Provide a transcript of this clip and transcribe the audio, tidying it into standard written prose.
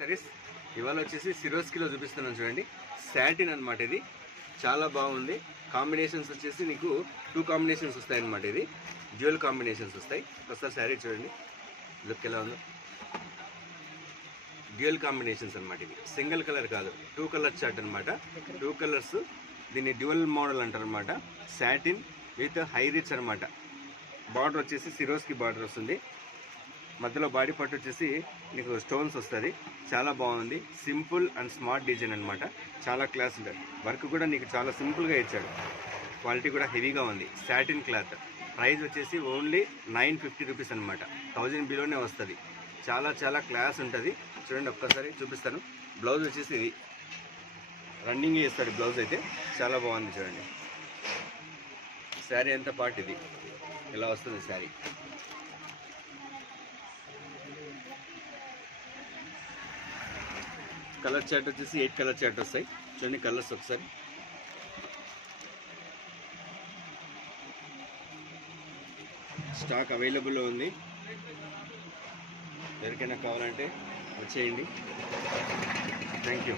Saris ఇవాళ వచ్చేసి సిరోస్కిలో చూపిస్తున్నాను చూడండి. సాటిన్ అనమాట. ఇది చాలా బాగుంది. కాంబినేషన్స్ వచ్చేసి నీకు 2 కాంబినేషన్స్ వస్తాయి అనమాట. ఇది డ్యూయల్ కాంబినేషన్స్ వస్తాయి. ఒకసారి శారీ చూడండి, లుక్ ఎలా ఉందో. డ్యూయల్ కాంబినేషన్స్ అనమాట. ఇది సింగిల్ కలర్ కాదు, 2 కలర్ చార్ట్ అనమాట. 2 కలర్స్, దీన్ని డ్యూయల్ మోడల్ అంటారు అనమాట. సాటిన్ విత్ హై రిచ్ అనమాట. బార్డర్ వచ్చేసి సిరోస్కి బార్డర్ వస్తుంది. మధ్యలో బాడీ పార్ట్ వచ్చేసి నీకు స్టోన్స్ వస్తుంది. చాలా బాగుంది. సింపుల్ అండ్ స్మార్ట్ డిజైన్ అనమాట. చాలా క్లాస్ ఉంటుంది. వర్క్ కూడా నీకు చాలా సింపుల్గా ఇచ్చాడు. క్వాలిటీ కూడా హెవీగా ఉంది. Satin cloth. ప్రైస్ వచ్చేసి ఓన్లీ 950 రూపీస్ అనమాట. 1000 బిలోనే వస్తుంది. చాలా చాలా క్లాస్ ఉంటుంది. చూడండి, ఒక్కసారి చూపిస్తాను. బ్లౌజ్ వచ్చేసి ఇది రన్నింగ్ చేస్తాడు. బ్లౌజ్ అయితే చాలా బాగుంది. చూడండి, శారీ అంతా పార్ట్ ఇది ఇలా వస్తుంది. శారీ కలర్ చార్ట్ వచ్చేసి 8 కలర్ చార్ట్ వస్తాయి. చూడండి కలర్స్ ఒకసారి. స్టాక్ అవైలబుల్లో ఉంది. ఎవరికైనా కావాలంటే వచ్చేయండి. Thank you.